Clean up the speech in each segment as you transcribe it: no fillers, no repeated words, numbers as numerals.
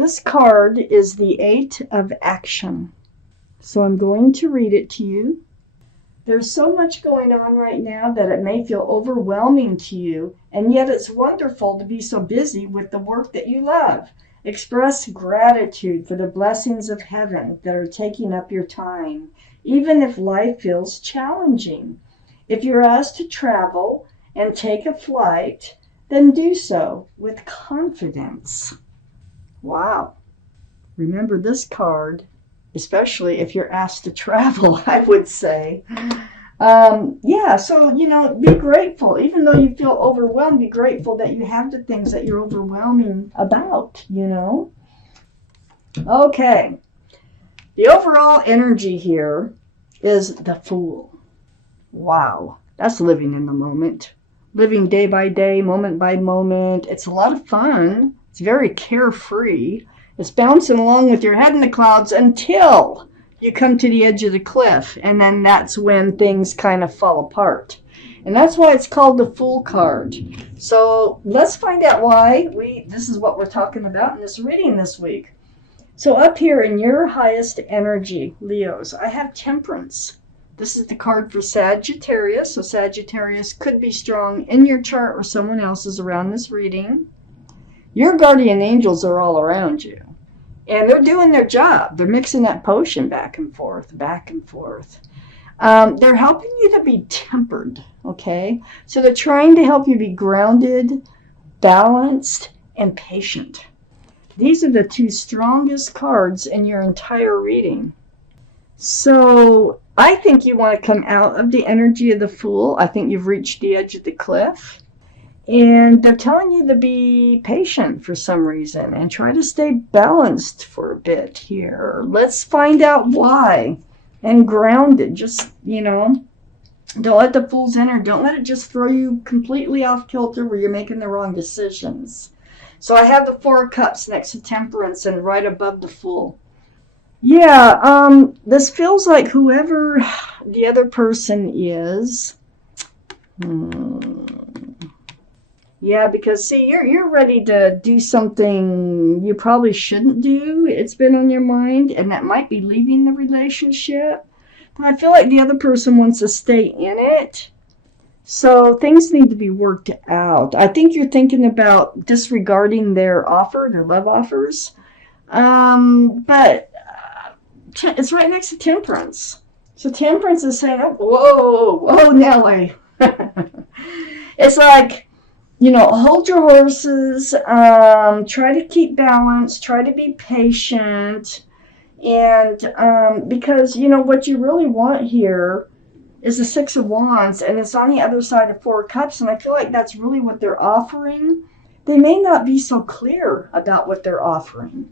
This card is the Eight of Action. So I'm going to read it to you. There's so much going on right now that it may feel overwhelming to you, and yet it's wonderful to be so busy with the work that you love. Express gratitude for the blessings of heaven that are taking up your time, even if life feels challenging. If you're asked to travel and take a flight, then do so with confidence. Wow. Remember this card, especially if you're asked to travel, I would say. Yeah, so, be grateful. Even though you feel overwhelmed, be grateful that you have the things that you're overwhelming about, Okay. The overall energy here is the Fool. Wow. That's living in the moment. Living day by day, moment by moment. It's a lot of fun. It's very carefree. It's bouncing along with your head in the clouds until you come to the edge of the cliff, and then that's when things kind of fall apart. And that's why it's called the Fool card. So let's find out why. This is what we're talking about in this reading this week. So up here in your highest energy, Leos, I have Temperance. This is the card for Sagittarius. So Sagittarius could be strong in your chart or someone else's around this reading. Your guardian angels are all around you. And they're doing their job. They're mixing that potion back and forth, back and forth. They're helping you to be tempered, okay? So they're trying to help you be grounded, balanced, and patient. These are the two strongest cards in your entire reading. So I think you want to come out of the energy of the Fool. I think you've reached the edge of the cliff. And they're telling you to be patient for some reason and try to stay balanced for a bit here. Let's find out why. And grounded. Just, don't let the Fool's energy, don't let it just throw you completely off kilter where you're making the wrong decisions. So I have the Four of Cups next to Temperance and right above the Fool. Yeah, this feels like whoever the other person is. Yeah, because see, you're ready to do something you probably shouldn't do. It's been on your mind, and that might be leaving the relationship. But I feel like the other person wants to stay in it. So things need to be worked out. I think you're thinking about disregarding their offer, their love offers. But it's right next to Temperance. So Temperance is saying, oh, whoa, Nelly. It's like, hold your horses, try to keep balance, try to be patient, and because, what you really want here is the Six of Wands, and it's on the other side of Four of Cups, and I feel like that's really what they're offering. They may not be so clear about what they're offering.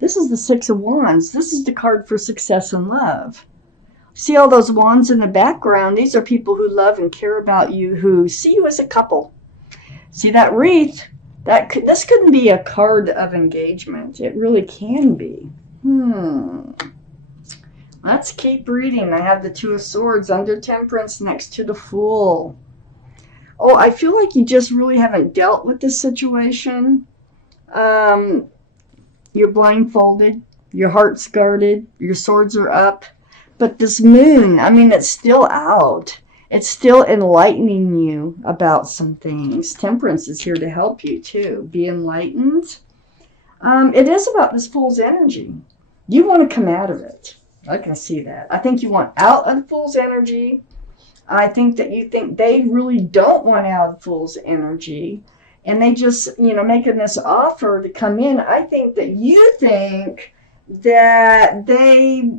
This is the Six of Wands. This is the card for success and love. See all those wands in the background? These are people who love and care about you, who see you as a couple. See that wreath? This couldn't be a card of engagement. It really can be. Let's keep reading. I have the Two of Swords under Temperance next to the Fool. Oh, I feel like you just really haven't dealt with this situation. You're blindfolded. Your heart's guarded. Your swords are up. But this moon, it's still out. It's still enlightening you about some things. Temperance is here to help you too. Be enlightened. It is about this Fool's energy. You want to come out of it. I can see that. I think you want out of the Fool's energy. I think that you think they really don't want out of the Fool's energy. And they just, making this offer to come in. I think that you think that they,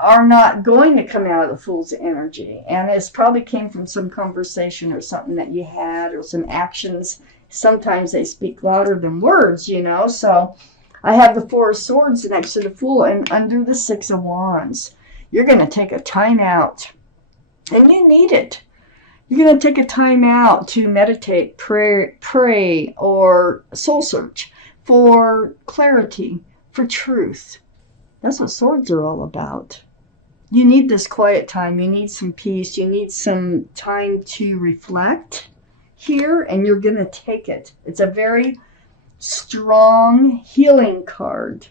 are not going to come out of the Fool's energy. And this probably came from some conversation or something that you had or some actions. Sometimes they speak louder than words, So I have the Four of Swords next to the Fool and under the Six of Wands. You're going to take a time out. And you need it. You're going to take a time out to meditate, pray, or soul search for clarity, for truth. That's what swords are all about. You need this quiet time. You need some peace. You need some time to reflect here, and you're going to take it. It's a very strong healing card.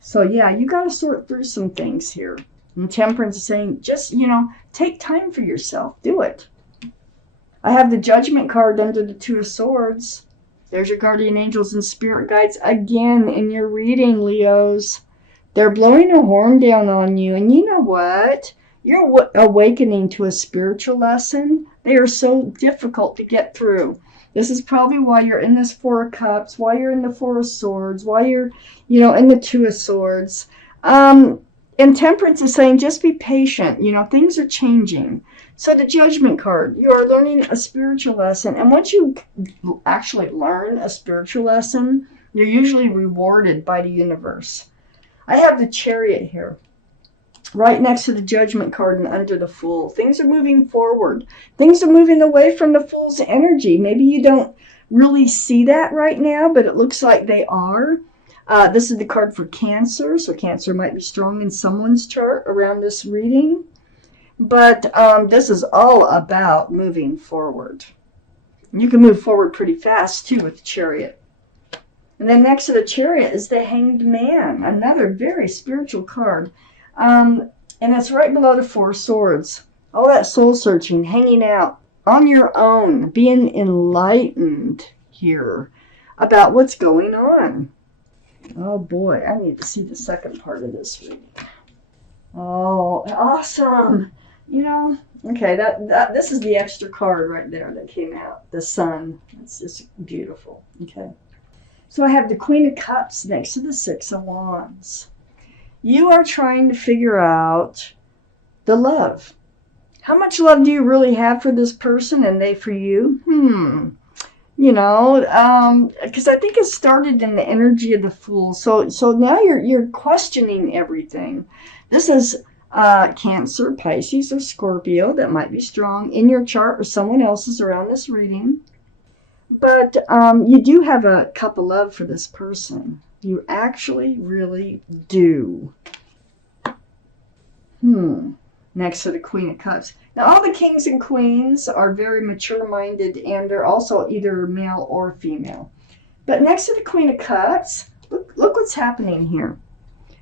So yeah, you got to sort through some things here. And Temperance is saying, just, take time for yourself. Do it. I have the Judgment card under the Two of Swords. There's your guardian angels and spirit guides again in your reading, Leos. They're blowing a horn down on you. And you know what? You're awakening to a spiritual lesson. They are so difficult to get through. This is probably why you're in this Four of Cups, why you're in the Four of Swords, why you're, in the Two of Swords. And Temperance is saying, just be patient. Things are changing. So the Judgment card, you are learning a spiritual lesson. And once you actually learn a spiritual lesson, you're usually rewarded by the universe. I have the Chariot here, right next to the Judgment card and under the Fool. Things are moving forward. Things are moving away from the Fool's energy. Maybe you don't really see that right now, but it looks like they are. This is the card for Cancer, so Cancer might be strong in someone's chart around this reading. But this is all about moving forward. You can move forward pretty fast, too, with the Chariot. And then next to the Chariot is the Hanged Man, another very spiritual card. And it's right below the Four Swords. All that soul searching, hanging out on your own, being enlightened here about what's going on. Oh boy, I need to see the second part of this reading. Oh, awesome. Okay, this is the extra card right there that came out. The Sun. It's just beautiful. Okay. So I have the Queen of Cups next to the Six of Wands. You are trying to figure out the love. How much love do you really have for this person and they for you? Because I think it started in the energy of the Fool. So now you're questioning everything. This is Cancer, Pisces, or Scorpio that might be strong in your chart or someone else's around this reading. But you do have a cup of love for this person. You actually really do. Next to the Queen of Cups. Now, all the kings and queens are very mature-minded, and they're also either male or female. But next to the Queen of Cups, look what's happening here.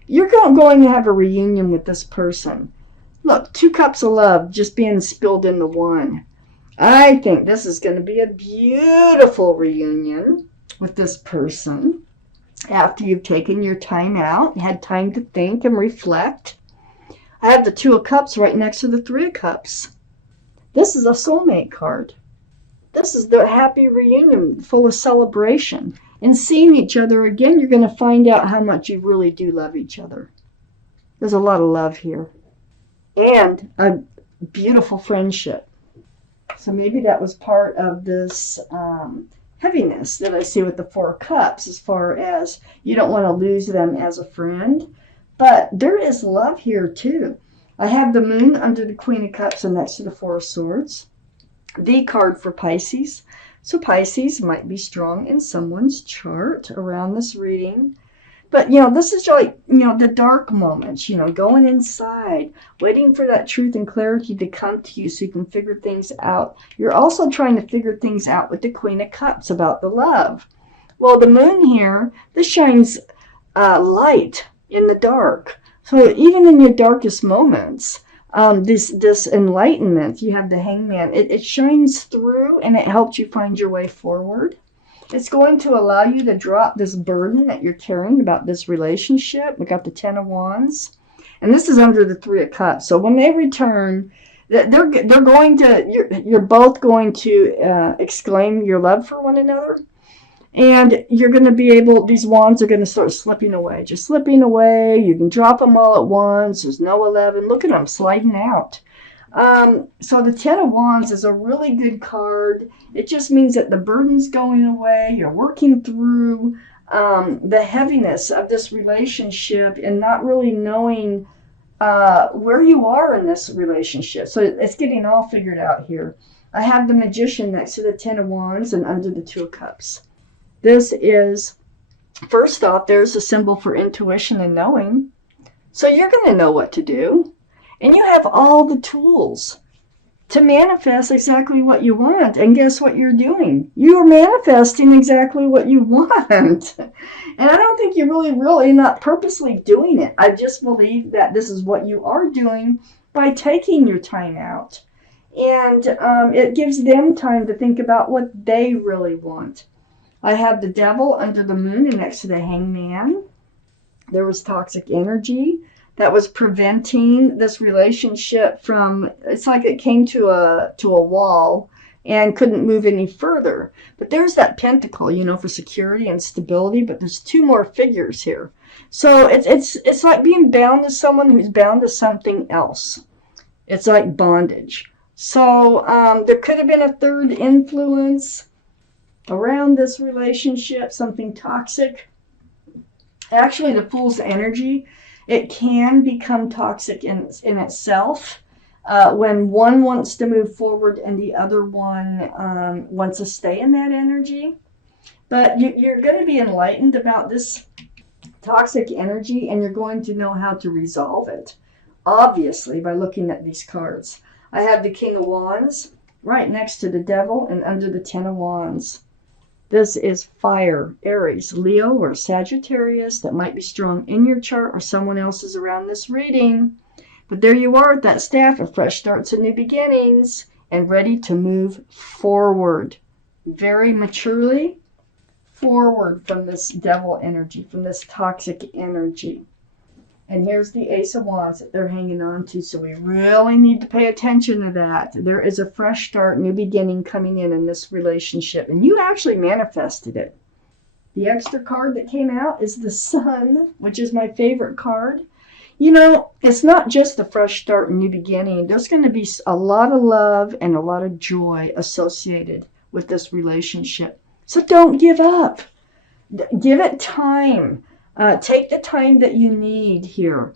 You're going to have a reunion with this person. Look, 2 cups of love just being spilled into one. I think this is going to be a beautiful reunion with this person after you've taken your time out, had time to think and reflect. I have the Two of Cups right next to the Three of Cups. This is a soulmate card. This is the happy reunion full of celebration. And seeing each other again, you're going to find out how much you really do love each other. There's a lot of love here. And a beautiful friendship. So maybe that was part of this heaviness that I see with the Four of Cups, as far as you don't want to lose them as a friend. But there is love here too. I have the Moon under the Queen of Cups and next to the Four of Swords. The card for Pisces. So Pisces might be strong in someone's chart around this reading. But, this is like, the dark moments, going inside, waiting for that truth and clarity to come to you so you can figure things out. You're also trying to figure things out with the Queen of Cups about the love. Well, the Moon here, this shines light in the dark. So even in your darkest moments, this enlightenment, you have the Hangman, it shines through and it helps you find your way forward. It's going to allow you to drop this burden that you're carrying about this relationship. We got the Ten of Wands. And this is under the Three of Cups. So when they return, they're going to, you're both going to exclaim your love for one another. And you're going to be able, these wands are going to start slipping away. Just slipping away. You can drop them all at once. There's no 11. Look at them sliding out. So the Ten of Wands is a really good card. It just means that the burden's going away. You're working through the heaviness of this relationship and not really knowing where you are in this relationship. So it's getting all figured out here. I have the Magician next to the Ten of Wands and under the Two of Cups. This is, first off, there's a symbol for intuition and knowing. So you're going to know what to do. And you have all the tools to manifest exactly what you want. And guess what you're doing? You're manifesting exactly what you want. And I don't think you're really not purposely doing it. I just believe that this is what you are doing by taking your time out. And it gives them time to think about what they really want. I have the devil under the moon and next to the hangman. There was toxic energy that was preventing this relationship from, it's like it came to a wall and couldn't move any further. But there's that pentacle, for security and stability, but there's two more figures here. So it's like being bound to someone who's bound to something else. It's like bondage. So there could have been a third influence around this relationship, something toxic. Actually, the Fool's energy, it can become toxic in itself when one wants to move forward and the other one wants to stay in that energy. But you're going to be enlightened about this toxic energy, and you're going to know how to resolve it, obviously, by looking at these cards. I have the King of Wands right next to the Devil and under the Ten of Wands. This is fire, Aries, Leo, or Sagittarius that might be strong in your chart or someone else's around this reading. But there you are at that staff of fresh starts and new beginnings and ready to move forward. Very maturely forward from this devil energy, from this toxic energy. And here's the Ace of Wands that they're hanging on to. So we really need to pay attention to that. There is a fresh start, new beginning coming in this relationship. And you actually manifested it. The extra card that came out is the Sun, which is my favorite card. It's not just a fresh start and new beginning. There's going to be a lot of love and a lot of joy associated with this relationship. So don't give up. Give it time. Take the time that you need here.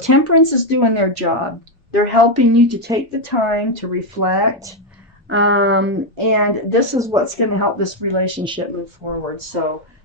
Temperance is doing their job. They're helping you to take the time to reflect. And this is what's going to help this relationship move forward. So